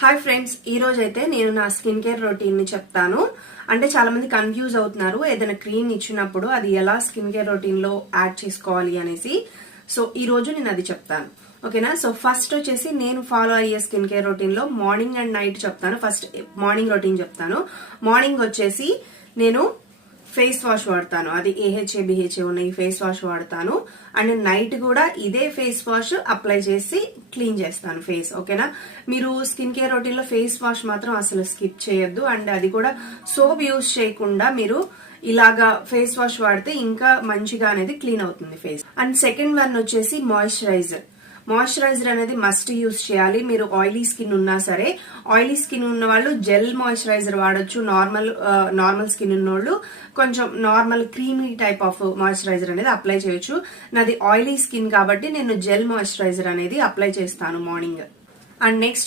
Hi friends, ఈ రోజు అయితే నేను నా స్కిన్ కేర్ రొటీన్ ని చెప్తాను. అంటే చాలా మంది కన్ఫ్యూజ్ అవుతున్నారు ఏదైనా క్రీమ్ ఇచ్చినప్పుడు అది ఎలా స్కిన్ కేర్ రొటీన్ లో యాడ్ చేసుకోవాలి అనేసి. సో ఈ రోజు నేను అది చెప్తాను, ఓకేనా. సో ఫస్ట్ వచ్చేసి నేను ఫాలో అయ్యే స్కిన్ కేర్ రొటీన్ లో మార్నింగ్ అండ్ నైట్ చెప్తాను. ఫస్ట్ మార్నింగ్ రొటీన్ చెప్తాను. మార్నింగ్ వచ్చేసి నేను ఫేస్ వాష్ వాడతాను, అది AHA BHA ఉన్న ఈ ఫేస్ వాష్ వాడతాను. అండ్ నైట్ కూడా ఇదే ఫేస్ వాష్ అప్లై చేసి క్లీన్ చేస్తాను ఫేస్, ఓకేనా. మీరు స్కిన్ కేర్ రొటీన్ లో ఫేస్ వాష్ మాత్రం అసలు స్కిప్ చేయొద్దు. అండ్ అది కూడా సోప్ యూజ్ చేయకుండా మీరు ఇలాగా ఫేస్ వాష్ వాడితే ఇంకా మంచిగా అనేది క్లీన్ అవుతుంది ఫేస్. అండ్ సెకండ్ వన్ వచ్చేసి మాయిశ్చరైజర్ అనేది మస్ట్ యూజ్ చేయాలి. మీరు ఆయిలీ స్కిన్ ఉన్నా సరే, ఆయిలీ స్కిన్ ఉన్న వాళ్ళు జెల్ మాయిశ్చరైజర్ వాడొచ్చు. నార్మల్ స్కిన్ ఉన్న వాళ్ళు కొంచెం normal creamy type of moisturiser అనేది అప్లై చేయొచ్చు. నాది ఆయిలీ స్కిన్ కాబట్టి నేను జెల్ మాయిశ్చరైజర్ అనేది అప్లై చేస్తాను మార్నింగ్. And next